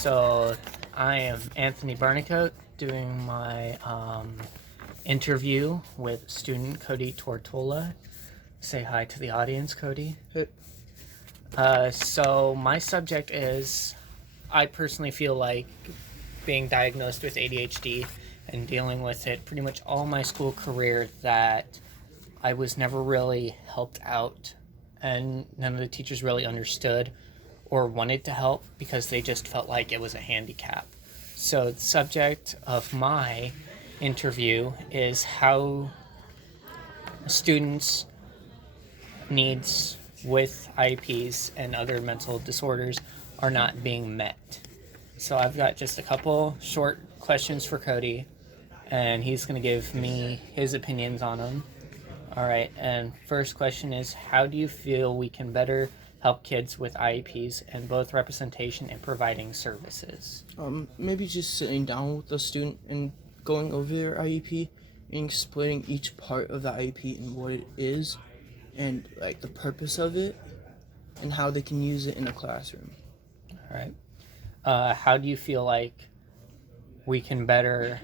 So I am Anthony Barnicoat doing my interview with student Cody Tortolla. Say hi to the audience, Cody. So my subject is, I personally feel like being diagnosed with ADHD and dealing with it pretty much all my school career, that I was never really helped out, and none of the teachers really understood or wanted to help because they just felt like it was a handicap. So the subject of my interview is how students' needs with IEPs and other mental disorders are not being met. So I've got just a couple short questions for Cody, and he's going to give me his opinions on them. All right, and first question is, how do you feel we can better help kids with IEPs in both representation and providing services? Maybe just sitting down with the student and going over their IEP and explaining each part of the IEP and what it is and like the purpose of it and how they can use it in a classroom. All right. How do you feel like we can better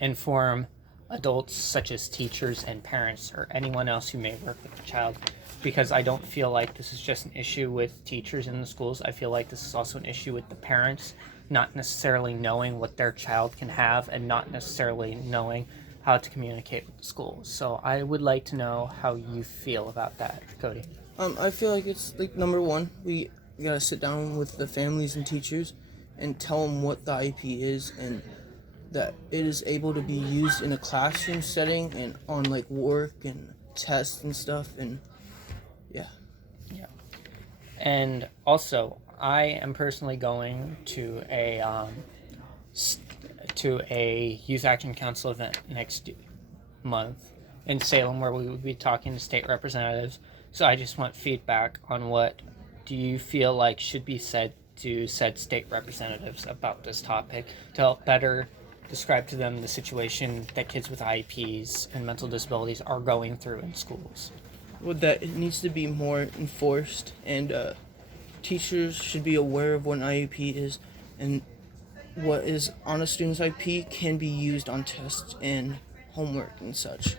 inform adults such as teachers and parents or anyone else who may work with the child? Because I don't feel like this is just an issue with teachers in the schools. I feel like this is also an issue with the parents not necessarily knowing what their child can have and not necessarily knowing how to communicate with the schools. So I would like to know how you feel about that, Cody. I feel like it's like number one, we gotta sit down with the families and teachers and tell them what the IEP is and that it is able to be used in a classroom setting and on like work and tests and stuff, and yeah. And also, I am personally going to a Youth Action Council event next month in Salem, where we will be talking to state representatives. So I just want feedback on what do you feel like should be said to said state representatives about this topic to help better describe to them the situation that kids with IEPs and mental disabilities are going through in schools. Well, that it needs to be more enforced, and teachers should be aware of what an IEP is, and what is on a student's IEP can be used on tests and homework and such.